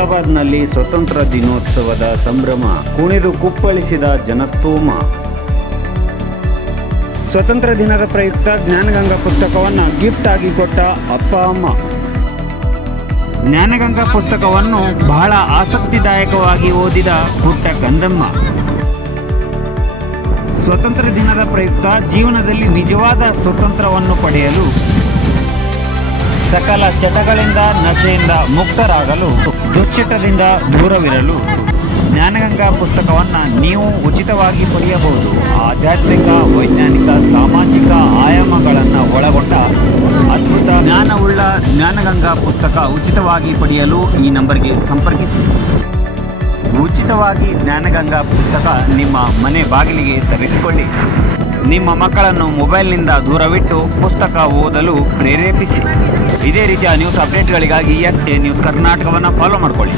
ಅಹಮದಾಬಾದ್ನಲ್ಲಿ ಸ್ವತಂತ್ರ ದಿನೋತ್ಸವದ ಸಂಭ್ರಮ, ಕುಣಿದು ಕುಪ್ಪಳಿಸಿದ ಜನಸ್ತೋಮ. ಸ್ವತಂತ್ರ ದಿನದ ಪ್ರಯುಕ್ತ ಜ್ಞಾನಗಂಗಾ ಪುಸ್ತಕವನ್ನು ಗಿಫ್ಟ್ ಆಗಿ ಕೊಟ್ಟ ಅಪ್ಪ ಅಮ್ಮ. ಜ್ಞಾನಗಂಗಾ ಪುಸ್ತಕವನ್ನು ಬಹಳ ಆಸಕ್ತಿದಾಯಕವಾಗಿ ಓದಿದ ಪುಟ್ಟ ಕಂದಮ್ಮ. ಸ್ವತಂತ್ರ ದಿನದ ಪ್ರಯುಕ್ತ ಜೀವನದಲ್ಲಿ ನಿಜವಾದ ಸ್ವತಂತ್ರವನ್ನು ಪಡೆಯಲು, ಸಕಲ ಚಟಗಳಿಂದ ನಶೆಯಿಂದ ಮುಕ್ತರಾಗಲು, ದುಶ್ಚಟದಿಂದ ದೂರವಿರಲು ಜ್ಞಾನಗಂಗಾ ಪುಸ್ತಕವನ್ನು ನೀವು ಉಚಿತವಾಗಿ ಪಡೆಯಬಹುದು. ಆಧ್ಯಾತ್ಮಿಕ, ವೈಜ್ಞಾನಿಕ, ಸಾಮಾಜಿಕ ಆಯಾಮಗಳನ್ನು ಒಳಗೊಂಡ ಅದ್ಭುತ ಜ್ಞಾನವುಳ್ಳ ಜ್ಞಾನಗಂಗಾ ಪುಸ್ತಕ ಉಚಿತವಾಗಿ ಪಡೆಯಲು ಈ ನಂಬರ್ಗೆ ಸಂಪರ್ಕಿಸಿ. ಉಚಿತವಾಗಿ ಜ್ಞಾನಗಂಗಾ ಪುಸ್ತಕ ನಿಮ್ಮ ಮನೆ ಬಾಗಿಲಿಗೆ ತರಿಸಿಕೊಳ್ಳಿ. ನಿಮ್ಮ ಮಕ್ಕಳನ್ನು ಮೊಬೈಲ್ನಿಂದ ದೂರವಿಟ್ಟು ಪುಸ್ತಕ ಓದಲು ಪ್ರೇರೇಪಿಸಿ. ಇದೇ ರೀತಿಯ ನ್ಯೂಸ್ ಅಪ್ಡೇಟ್ಗಳಿಗಾಗಿ SA ನ್ಯೂಸ್ ಕರ್ನಾಟಕವನ್ನು ಫಾಲೋ ಮಾಡಿಕೊಳ್ಳಿ.